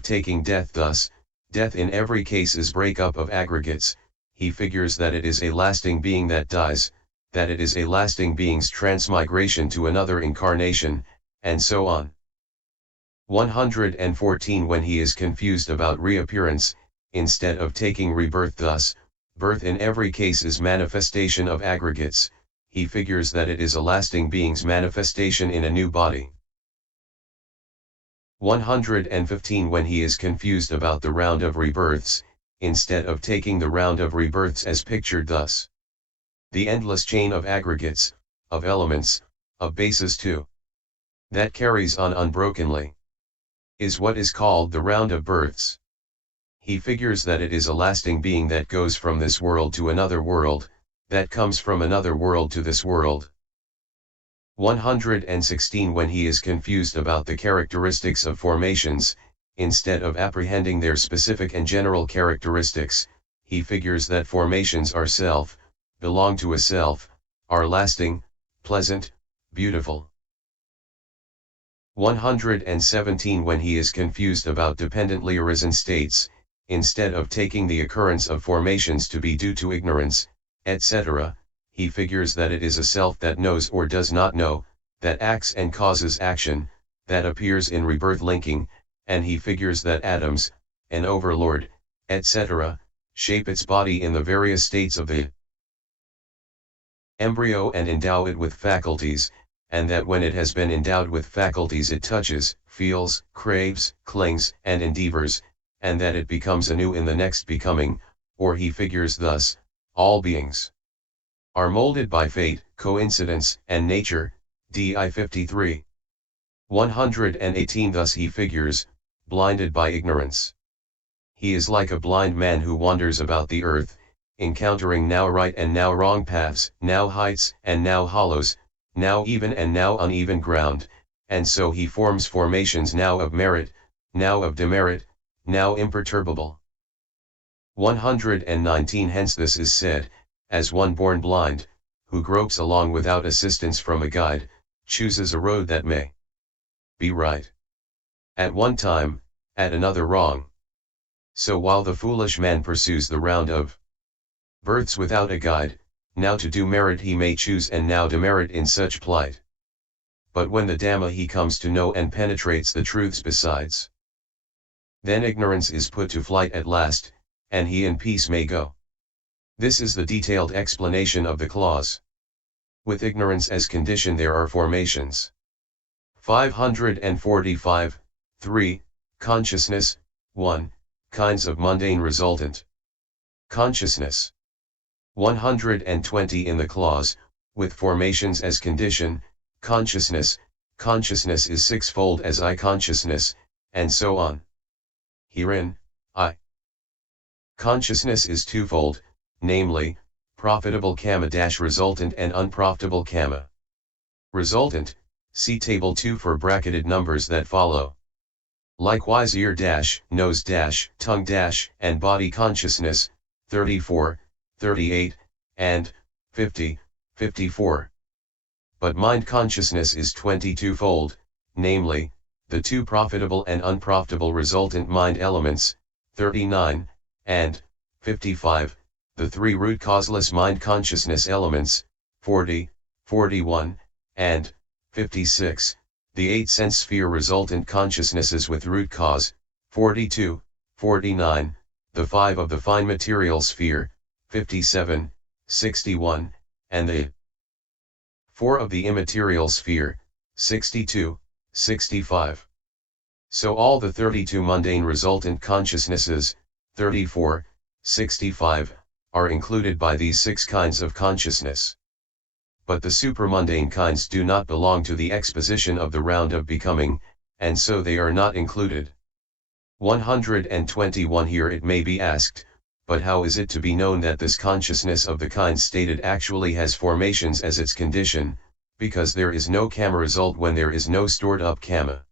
of taking death thus, death in every case is breakup of aggregates, he figures that it is a lasting being that dies, that it is a lasting being's transmigration to another incarnation, and so on. 114 When he is confused about reappearance, instead of taking rebirth thus, birth in every case is manifestation of aggregates, he figures that it is a lasting being's manifestation in a new body. 115 When he is confused about the round of rebirths, instead of taking the round of rebirths as pictured thus. The endless chain of aggregates, of elements, of bases too, that carries on unbrokenly, is what is called the round of births. He figures that it is a lasting being that goes from this world to another world, that comes from another world to this world. 116 When he is confused about the characteristics of formations, instead of apprehending their specific and general characteristics, he figures that formations are self, belong to a self, are lasting, pleasant, beautiful. 117 When he is confused about dependently arisen states, instead of taking the occurrence of formations to be due to ignorance, etc., he figures that it is a self that knows or does not know, that acts and causes action, that appears in rebirth linking, and he figures that atoms, an overlord, etc., shape its body in the various states of the embryo and endow it with faculties, and that when it has been endowed with faculties it touches, feels, craves, clings, and endeavors, and that it becomes anew in the next becoming, or he figures thus, all beings are molded by fate, coincidence, and nature, di 53. 118 Thus he figures, blinded by ignorance. He is like a blind man who wanders about the earth, encountering now right and now wrong paths, now heights and now hollows, now even and now uneven ground, and so he forms formations now of merit, now of demerit, now imperturbable. 119 Hence this is said, as one born blind, who gropes along without assistance from a guide, chooses a road that may be right at one time, at another wrong. So while the foolish man pursues the round of births without a guide, now to do merit he may choose and now demerit in such plight. But when the Dhamma he comes to know and penetrates the truths besides, then ignorance is put to flight at last, and he in peace may go. This is the detailed explanation of the clause. With ignorance as condition there are formations. 545, 3, Consciousness, 1, Kinds of mundane resultant consciousness. 120 In the clause, with formations as condition, consciousness is sixfold as I consciousness, and so on. Herein, I consciousness is twofold, namely, profitable resultant and unprofitable resultant, see table 2 for bracketed numbers that follow. Likewise ear nose tongue and body consciousness, 34, 38, and 50, 54. But mind consciousness is 22-fold, namely, the two profitable and unprofitable resultant mind elements, 39, and 55, the three root causeless mind consciousness elements, 40, 41, and 56, the 8 sense sphere resultant consciousnesses with root cause, 42, 49, the 5 of the fine material sphere, 57, 61, and the 4 of the immaterial sphere, 62, 65. So all the 32 mundane resultant consciousnesses, 34, 65, are included by these 6 kinds of consciousness. But the supramundane kinds do not belong to the exposition of the round of becoming, and so they are not included. 121 Here it may be asked, but how is it to be known that this consciousness of the kind stated actually has formations as its condition, because there is no karma result when there is no stored up karma.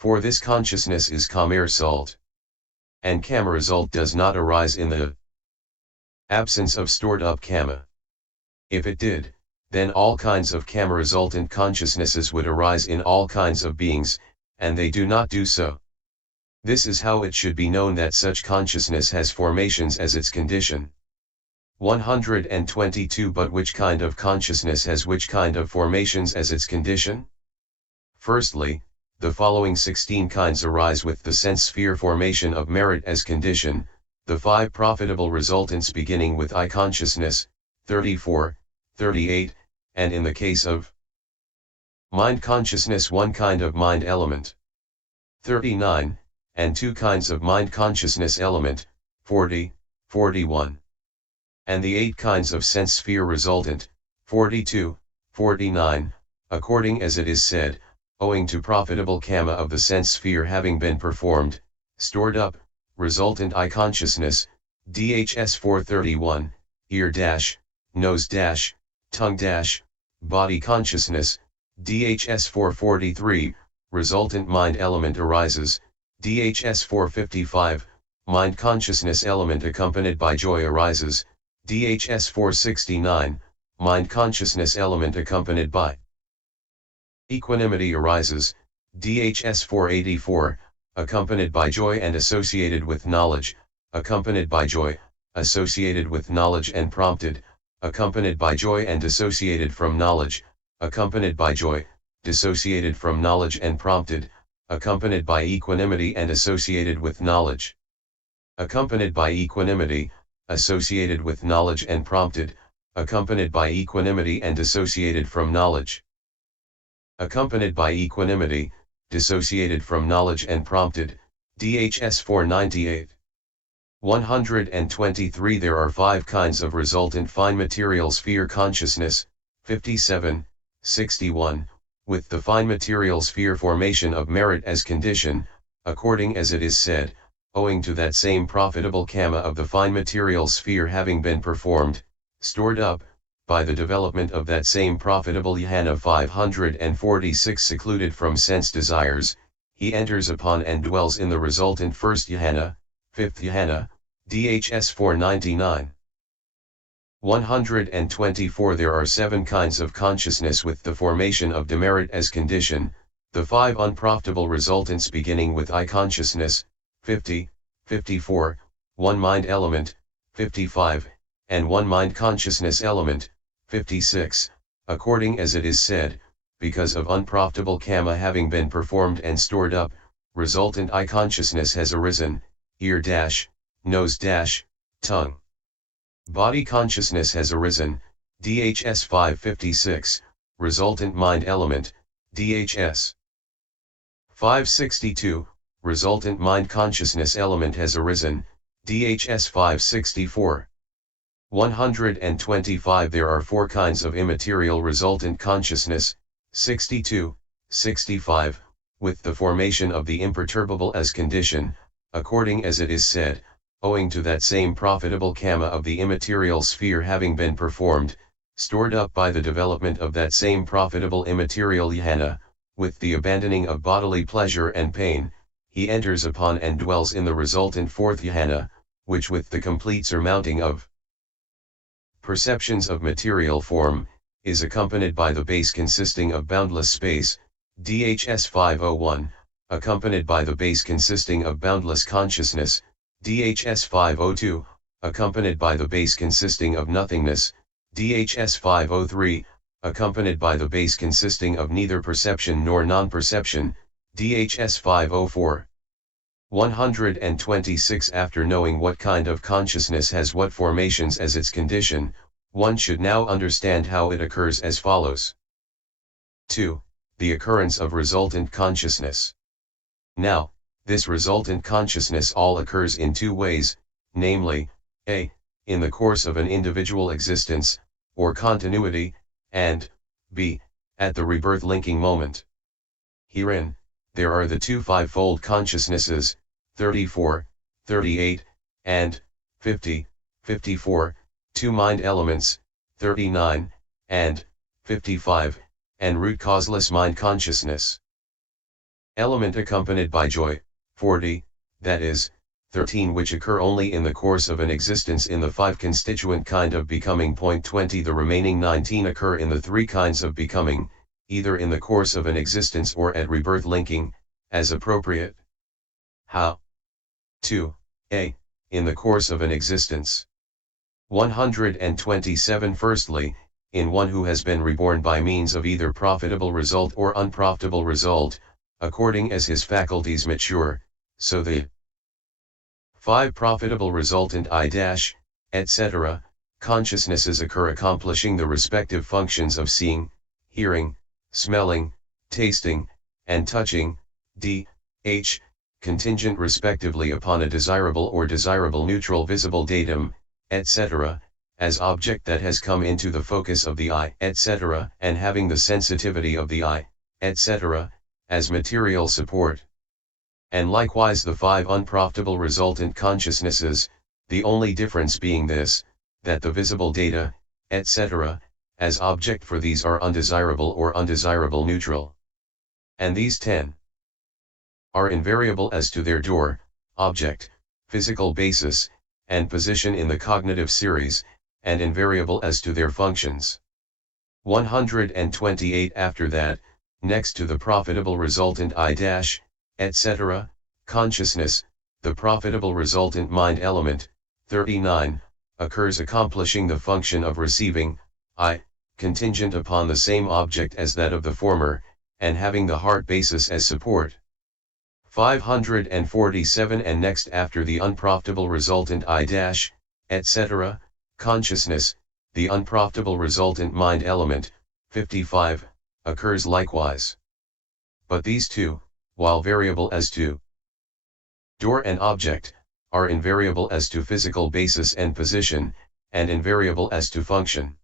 For this consciousness is kamar salt. And karma result does not arise in the absence of stored up karma. If it did, then all kinds of karma resultant consciousnesses would arise in all kinds of beings, and they do not do so. This is how it should be known that such consciousness has formations as its condition. 122 But which kind of consciousness has which kind of formations as its condition? Firstly, the following 16 kinds arise with the sense sphere formation of merit as condition, the 5 profitable resultants beginning with I consciousness, 34, 38, and in the case of mind consciousness 1 kind of mind element, 39, and 2 kinds of mind consciousness element, 40, 41. And the 8 kinds of sense sphere resultant, 42, 49, according as it is said, owing to profitable karma of the sense sphere having been performed, stored up, resultant I consciousness, DHS 431, ear dash, nose dash, tongue dash, body consciousness, DHS 443, resultant mind element arises, DHS 455, mind consciousness element accompanied by joy arises, DHS 469, mind consciousness element accompanied by equanimity arises, DHS 484, accompanied by joy and associated with knowledge, accompanied by joy, associated with knowledge and prompted, accompanied by joy and dissociated from knowledge, accompanied by joy, dissociated from knowledge and prompted, accompanied by equanimity and associated with knowledge, accompanied by equanimity, associated with knowledge and prompted, accompanied by equanimity and dissociated from knowledge, accompanied by equanimity, dissociated from knowledge and prompted, DHS 498. 123 There are 5 kinds of resultant fine material sphere consciousness, 57, 61, with the fine material sphere formation of merit as condition, according as it is said, owing to that same profitable karma of the fine material sphere having been performed, stored up, by the development of that same profitable jhana 546 secluded from sense desires, he enters upon and dwells in the resultant first jhana, 5th jhana, DHS 499. 124 There are 7 kinds of consciousness with the formation of demerit as condition, the 5 unprofitable resultants beginning with I consciousness, 50, 54, 1 mind element, 55, and 1 mind consciousness element, 56, according as it is said, because of unprofitable karma having been performed and stored up, resultant I consciousness has arisen, ear dash, nose dash, tongue. Body consciousness has arisen, DHS 556, resultant mind element, DHS 562, resultant mind consciousness element has arisen, DHS 564. 125 There are 4 kinds of immaterial resultant consciousness, 62, 65, with the formation of the imperturbable as condition, according as it is said, owing to that same profitable karma of the immaterial sphere having been performed, stored up by the development of that same profitable immaterial jhana, with the abandoning of bodily pleasure and pain, he enters upon and dwells in the resultant 4th jhana, which with the complete surmounting of perceptions of material form, is accompanied by the base consisting of boundless space, DHS 501, accompanied by the base consisting of boundless consciousness, DHS 502, accompanied by the base consisting of nothingness, DHS 503, accompanied by the base consisting of neither perception nor non-perception, DHS 504. 126 After knowing what kind of consciousness has what formations as its condition, one should now understand how it occurs as follows. 2. The occurrence of resultant consciousness. Now, this resultant consciousness all occurs in 2 ways, namely, a. in the course of an individual existence, or continuity, and b. at the rebirth linking moment. Herein, there are the 2 fivefold consciousnesses, 34, 38, and 50, 54, 2 mind elements, 39, and 55, and root causeless mind consciousness. Element accompanied by joy, 40, that is, 13 which occur only in the course of an existence in the 5 constituent kind of becoming. 20 The remaining 19 occur in the 3 kinds of becoming, either in the course of an existence or at rebirth linking, as appropriate. how to a in the course of an existence. 127 Firstly, in one who has been reborn by means of either profitable result or unprofitable result, according as his faculties mature, so the 5 profitable resultant etc. consciousnesses occur accomplishing the respective functions of seeing, hearing, smelling, tasting, and touching, d.h., contingent respectively upon a desirable or desirable neutral visible datum, etc., as object that has come into the focus of the eye, etc., and having the sensitivity of the eye, etc., as material support. And likewise the 5 unprofitable resultant consciousnesses, the only difference being this, that the visible data, etc., as object for these are undesirable or undesirable neutral. And these 10 are invariable as to their door, object, physical basis, and position in the cognitive series, and invariable as to their functions. 128 After that, next to the profitable resultant etc., consciousness, the profitable resultant mind element, 39, occurs accomplishing the function of receiving, contingent upon the same object as that of the former, and having the heart basis as support. 547 And next after the unprofitable resultant etc., consciousness, the unprofitable resultant mind element, 55, occurs likewise. But these two, while variable as to door and object, are invariable as to physical basis and position, and invariable as to function.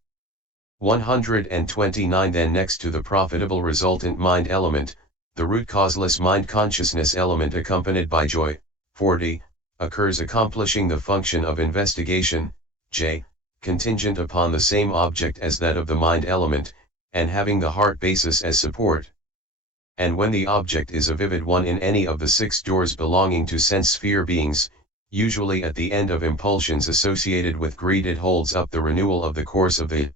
129 Then next to the profitable resultant mind element, the root causeless mind consciousness element accompanied by joy, 40, occurs accomplishing the function of investigation, j, contingent upon the same object as that of the mind element, and having the heart basis as support. And when the object is a vivid one in any of the 6 doors belonging to sense sphere beings, usually at the end of impulsions associated with greed, it holds up the renewal of the course of the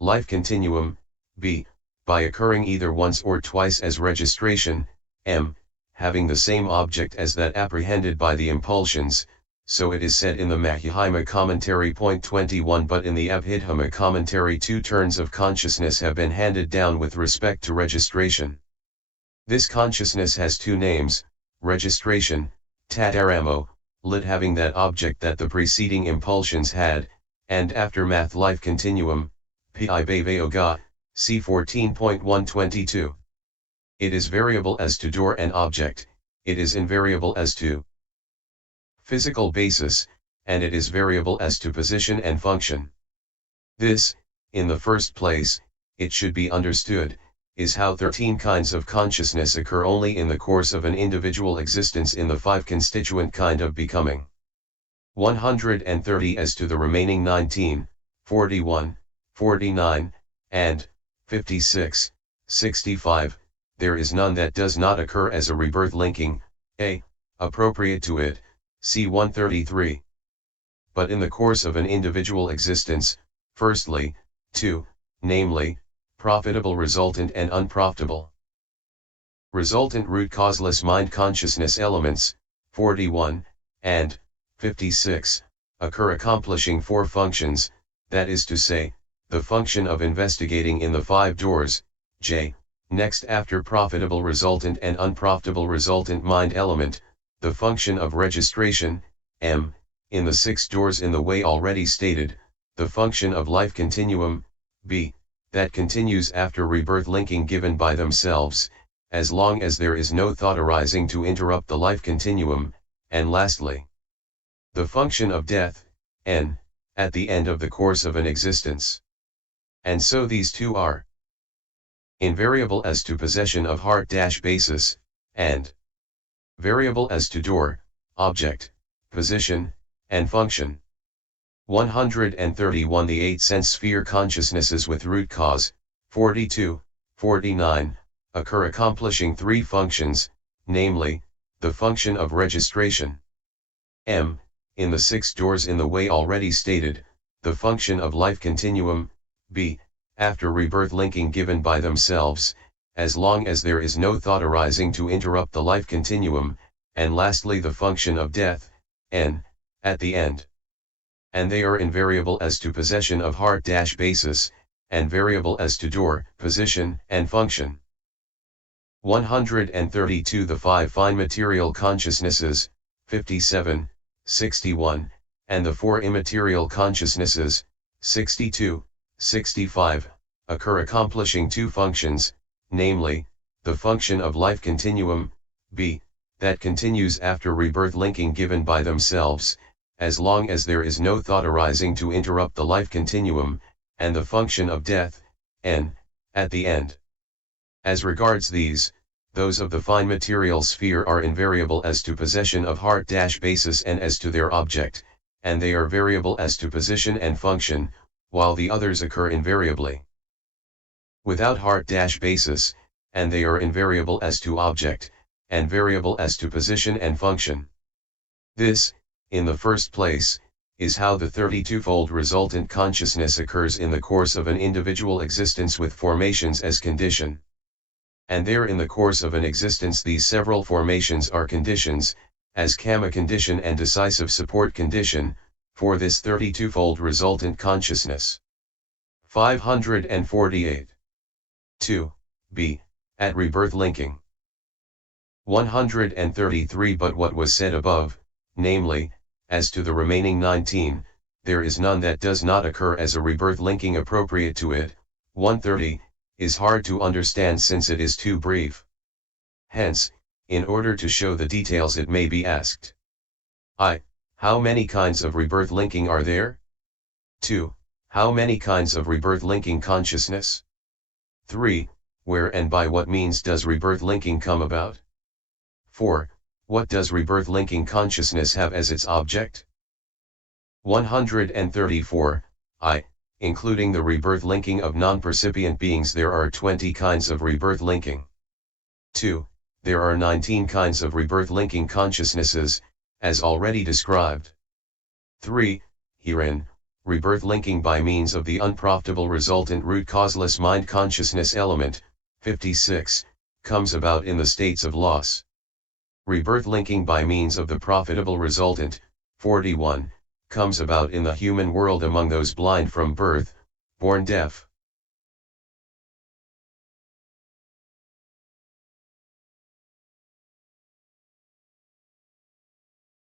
life continuum, b, by occurring either once or twice as registration, m, having the same object as that apprehended by the impulsions, so it is said in the Madhyamaka commentary point 21. But in the Abhidhamma commentary 2 turns of consciousness have been handed down with respect to registration. This consciousness has 2 names, registration, tadaramo, lit having that object that the preceding impulsions had, and aftermath life continuum, pi bhavayoga, c 14.122. It is variable as to door and object, it is invariable as to physical basis, and it is variable as to position and function. This, in the first place, it should be understood, is how 13 kinds of consciousness occur only in the course of an individual existence in the 5 constituent kind of becoming. 130 As to the remaining 19, 41, 49, and 56, 65, there is none that does not occur as a rebirth linking, appropriate to it, c 133. But in the course of an individual existence, firstly, 2, namely, profitable resultant and unprofitable resultant root causeless mind consciousness elements, 41, and 56, occur accomplishing 4 functions, that is to say, the function of investigating in the 5 doors, j, next after profitable resultant and unprofitable resultant mind element, the function of registration, m, in the 6 doors in the way already stated, the function of life continuum, b, that continues after rebirth linking given by themselves, as long as there is no thought arising to interrupt the life continuum, and lastly, the function of death, n, at the end of the course of an existence. And so these 2 are invariable as to possession of heart-basis, and variable as to door, object, position, and function. 131 The 8 sense sphere consciousnesses with root cause, 42, 49, occur accomplishing 3 functions, namely, the function of registration, m, in the 6 doors in the way already stated, the function of life continuum, b, after rebirth linking given by themselves, as long as there is no thought arising to interrupt the life continuum, and lastly the function of death, n, at the end. And they are invariable as to possession of heart-basis, and variable as to door, position, and function. 132 The five fine material consciousnesses, 57, 61, and the four immaterial consciousnesses, 62, 65, occur accomplishing two functions, namely, the function of life continuum, b, that continues after rebirth linking given by themselves, as long as there is no thought arising to interrupt the life continuum, and the function of death, n, at the end. As regards these, those of the fine material sphere are invariable as to possession of heart-basis and as to their object, and they are variable as to position and function, while the others occur invariably without heart-basis, and they are invariable as to object, and variable as to position and function. This, in the first place, is how the 32-fold resultant consciousness occurs in the course of an individual existence with formations as condition. And there in the course of an existence these several formations are conditions, as karma condition and decisive support condition, for this 32-fold resultant consciousness. 548. 2. B. At rebirth linking. 133 But what was said above, namely, as to the remaining 19, there is none that does not occur as a rebirth linking appropriate to it, 130, is hard to understand since it is too brief. Hence, in order to show the details it may be asked. I. How many kinds of rebirth linking are there? 2. How many kinds of rebirth linking consciousness? 3. Where and by what means does rebirth linking come about? 4. What does rebirth linking consciousness have as its object? 134. I. Including the rebirth linking of non-percipient beings, there are 20 kinds of rebirth linking. 2. There are 19 kinds of rebirth linking consciousnesses, as already described. 3. Herein, rebirth linking by means of the unprofitable resultant root causeless mind consciousness element, 56, comes about in the states of loss. Rebirth linking by means of the profitable resultant, 41, comes about in the human world among those blind from birth, born deaf.